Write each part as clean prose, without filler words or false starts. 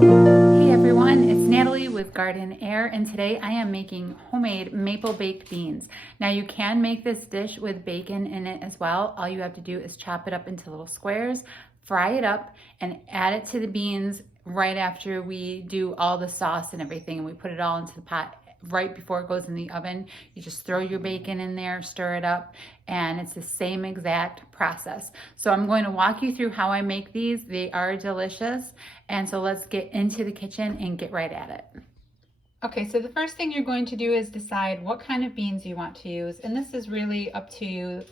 Hey everyone, it's Natalie with Garden Air, and today I am making homemade maple baked beans. Now you can make this dish with bacon in it as well. All you have to do is chop it up into little squares, fry it up, and add it to the beans right after we do all the sauce and everything, and we put it all into the pot right before it goes in the oven. You just throw your bacon in there, stir it up, and it's the same exact process. So I'm going to walk you through how I make these. They are delicious. And so let's get into the kitchen and get right at it. Okay, so the first thing you're going to do is decide what kind of beans you want to use. And this is really up to you.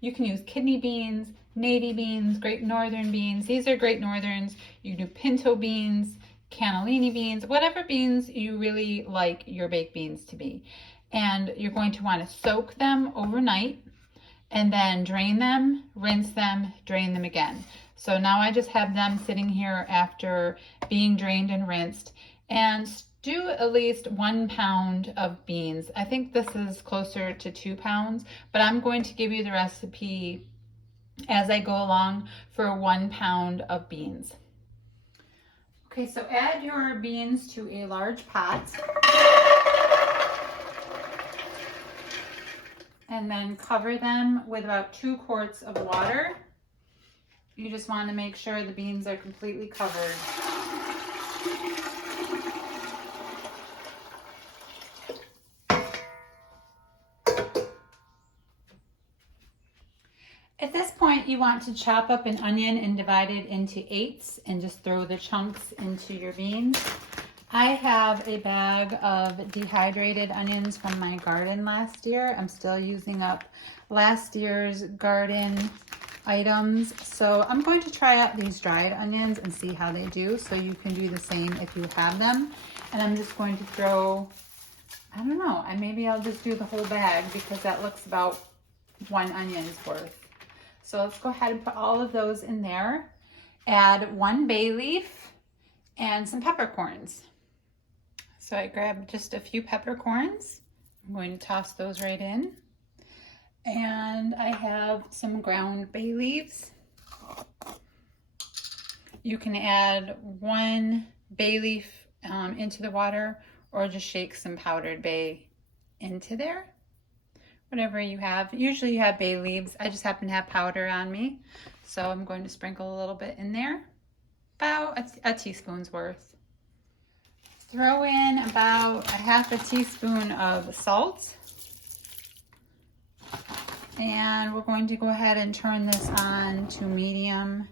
You can use kidney beans, navy beans, Great Northern beans. These are Great Northerns. You can do pinto beans, cannellini beans, whatever beans you really like your baked beans to be. And you're going to want to soak them overnight and then drain them, rinse them, drain them again. So now I just have them sitting here after being drained and rinsed. And do at least 1 pound of beans. I think this is closer to 2 pounds, but I'm going to give you the recipe as I go along for 1 pound of beans. Okay, so add your beans to a large pot. And then cover them with about 2 quarts of water. You just want to make sure the beans are completely covered. At this point, you want to chop up an onion and divide it into 8s and just throw the chunks into your beans. I have a bag of dehydrated onions from my garden last year. I'm still using up last year's garden items. So I'm going to try out these dried onions and see how they do. So you can do the same if you have them. And I'm just going to throw, I don't know, maybe I'll just do the whole bag because that looks about 1 onion's worth. So let's go ahead and put all of those in there. Add 1 bay leaf and some peppercorns. So I grabbed just a few peppercorns. I'm going to toss those right in. And I have some ground bay leaves. You can add 1 bay leaf into the water or just shake some powdered bay into there. Whatever you have. Usually you have bay leaves. I just happen to have powder on me. So I'm going to sprinkle a little bit in there. About a teaspoon's worth. Throw in about a half a teaspoon of salt. And we're going to go ahead and turn this on to medium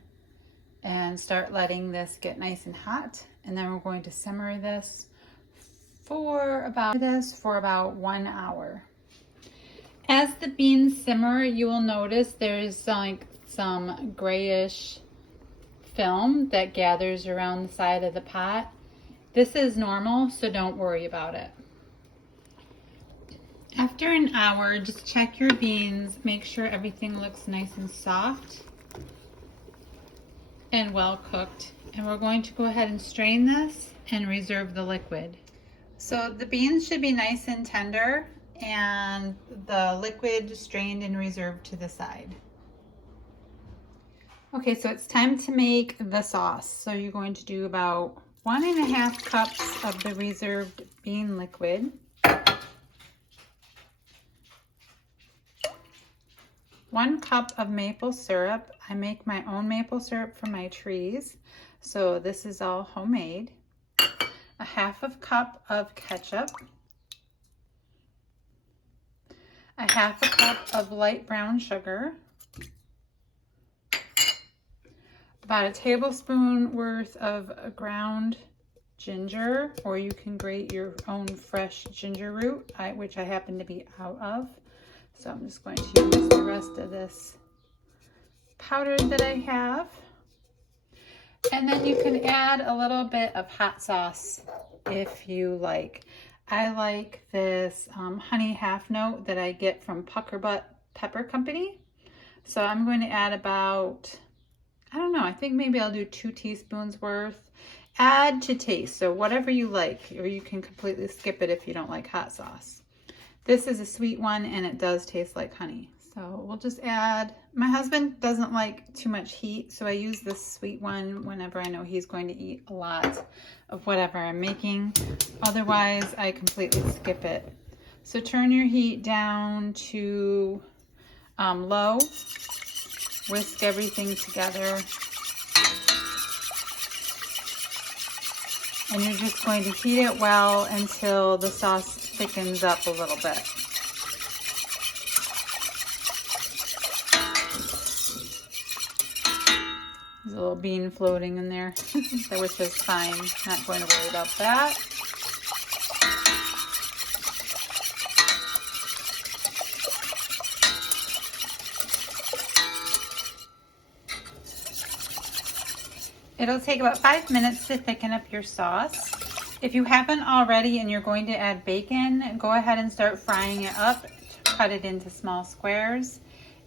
and start letting this get nice and hot. And then we're going to simmer this for about 1 hour. As the beans simmer, you will notice there's like some grayish film that gathers around the side of the pot. This is normal, so don't worry about it. After an hour, just check your beans, make sure everything looks nice and soft and well cooked. And we're going to go ahead and strain this and reserve the liquid. So the beans should be nice and tender and the liquid strained and reserved to the side. Okay, so it's time to make the sauce. So you're going to do about 1.5 cups of the reserved bean liquid. 1 cup of maple syrup. I make my own maple syrup from my trees, so this is all homemade. 1/2 cup of ketchup. 1/2 cup of light brown sugar. About a tablespoon worth of ground ginger, or you can grate your own fresh ginger root, which I happen to be out of. So I'm just going to use the rest of this powder that I have. And then you can add a little bit of hot sauce if you like. I like this honey half note that I get from Pucker Butt Pepper Company. So I'm going to add about, I don't know, I think maybe I'll do 2 teaspoons worth. Add to taste, so whatever you like, or you can completely skip it if you don't like hot sauce. This is a sweet one and it does taste like honey. So So we'll just add, my husband doesn't like too much heat, so I use this sweet one whenever I know he's going to eat a lot of whatever I'm making. Otherwise, I completely skip it. So turn your heat down to low. Whisk everything together. And you're just going to heat it well until the sauce thickens up a little bit. There's a little bean floating in there, which is fine. Not going to worry about that. It'll take about 5 minutes to thicken up your sauce. If you haven't already and you're going to add bacon, go ahead and start frying it up. Cut it into small squares.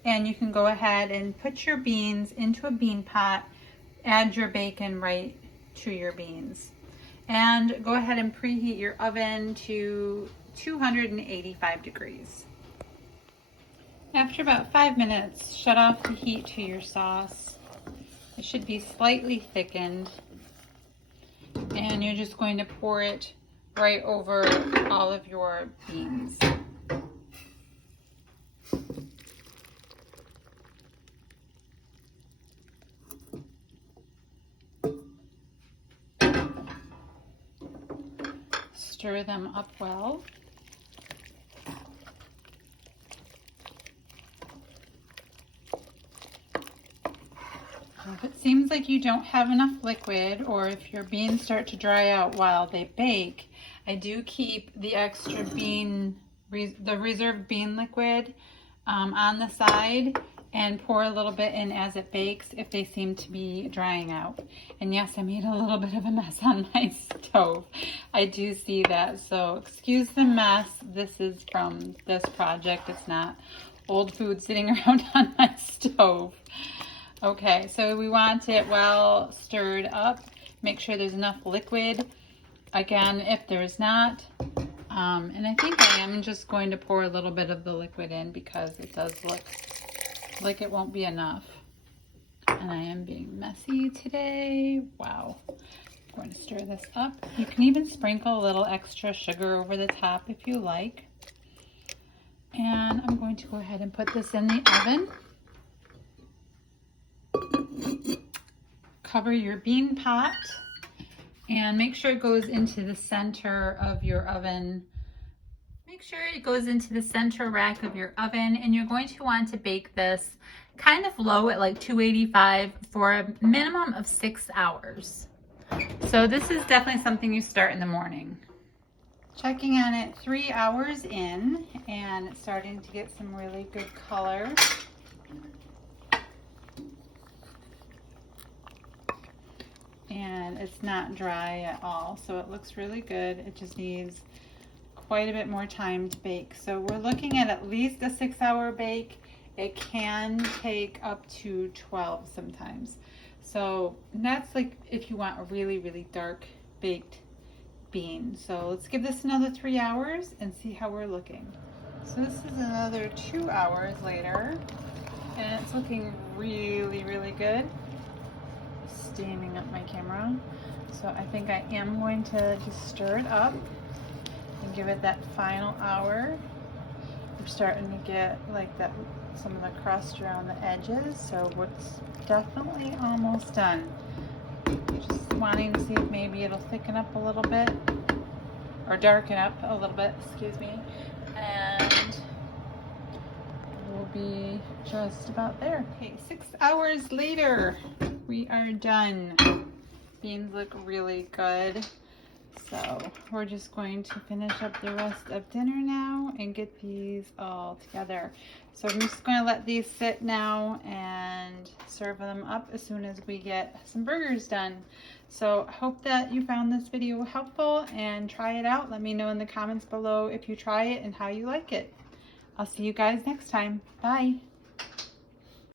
And you can go ahead and put your beans into a bean pot. Add your bacon right to your beans. And go ahead and preheat your oven to 285 degrees. After about 5 minutes, shut off the heat to your sauce. It should be slightly thickened, and you're just going to pour it right over all of your beans. Stir them up well. If it seems like you don't have enough liquid, or if your beans start to dry out while they bake, I do keep the extra the reserved bean liquid on the side and pour a little bit in as it bakes if they seem to be drying out. And yes, I made a little bit of a mess on my stove. I do see that, so excuse the mess. This is from this project. It's not old food sitting around on my stove. Okay, so we want it well stirred up. Make sure there's enough liquid. Again, if there's not, and I think I am just going to pour a little bit of the liquid in because it does look like it won't be enough. And I am being messy today. Wow. I'm going to stir this up. You can even sprinkle a little extra sugar over the top if you like. And I'm going to go ahead and put this in the oven. Cover your bean pot and make sure it goes into the center of your oven. Make sure it goes into the center rack of your oven, and you're going to want to bake this kind of low at like 285 for a minimum of 6 hours. So this is definitely something you start in the morning. Checking on it 3 hours in, and it's starting to get some really good color. And it's not dry at all, so it looks really good. It just needs quite a bit more time to bake. So we're looking at least a 6-hour bake. It can take up to 12 sometimes. So that's like if you want a really, really dark baked bean. So let's give this another 3 hours and see how we're looking. So this is another 2 hours later, and it's looking really, really good. Steaming up my camera. So I think I am going to just stir it up and give it that final hour. We're starting to get like that, some of the crust around the edges, so it's definitely almost done. Just wanting to see if maybe it'll thicken up a little bit, or darken up a little bit, excuse me, and we'll be just about there. Okay, 6 hours later, we are done. Beans look really good. So we're just going to finish up the rest of dinner now and get these all together. So I'm just going to let these sit now and serve them up as soon as we get some burgers done. So I hope that you found this video helpful, and try it out. Let me know in the comments below if you try it and how you like it. I'll see you guys next time. Bye.